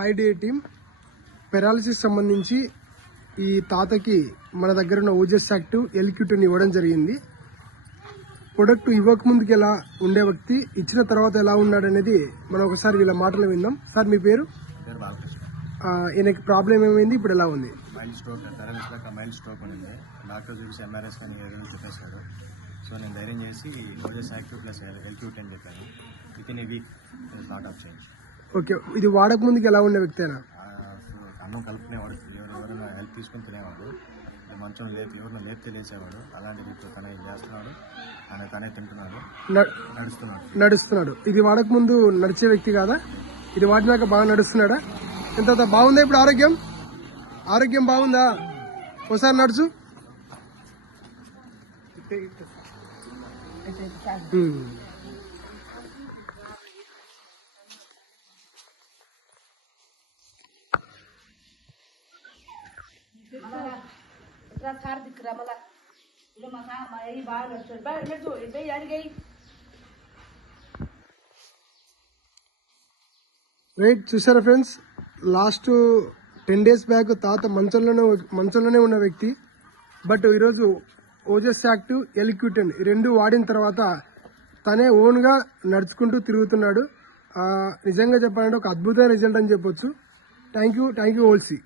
High day team paralysis సంబంధించి ఈ తాతకి మన దగ్గర ఉన్న ఓజస్ యాక్టివ్ ఎల్క్యూటన్ ఇవ్వడం జరిగింది. ప్రొడక్ట్ ఇవ్వక ముందుకు ఎలా ఉండే వ్యక్తి ఇచ్చిన తర్వాత ఎలా ఉన్నాడు అనేది మనం ఒకసారి వీళ్ళ మాటలు విందాం. సార్ మీ పేరు? ఈయనకి ప్రాబ్లం ఏమైంది, ఇప్పుడు ఎలా ఉంది? మైల్డ్ స్ట్రోక్, మైల్డ్ స్ట్రోక్ ఉంది. డాక్టర్ చూసి ఎంఆర్ఐ స్కానింగ్ చెప్పేశారు. సో నేను ధైర్యం చేసి ఓజస్ యాక్టివ్ ప్లస్ ఎల్క్యూటన్ చెప్పాను. With in a week lot of change. Okay, ఇది వాడక ముందుకు ఎలా ఉండే వ్యక్తేనా? అన్నం కలుపుకునేవాడు, ఎవరైనా హెల్ప్ తీసుకుని తినేవాడు, మంచం ఎవరైనా లేపు తెలిసేవాడు. అలాంటి ఇప్పుడు తన ఏం చేస్తున్నాడు, తనే తింటున్నాడు, నడుస్తున్నాడు. ఇది వాడక ముందు నడిచే వ్యక్తి కాదా? ఇది వాడినాక బాగా నడుస్తున్నాడా? ఎంత బాగుందా ఇప్పుడు? ఆరోగ్యం బాగుందా? ఒకసారి నడుచు. రైట్, చూసారా ఫ్రెండ్స్, లాస్ట్ 10 days బ్యాక్ తాత మంచంలోనే ఉన్న వ్యక్తి, బట్ ఈరోజు ఓజస్ యాక్టివ్ ఎల్క్యూటన్ ఈ రెండు వాడిన తర్వాత తనే ఓన్గా నడుచుకుంటూ తిరుగుతున్నాడు. నిజంగా చెప్పాలంటే ఒక అద్భుతమైన రిజల్ట్ అని చెప్పొచ్చు. Thank you ఓల్సీ.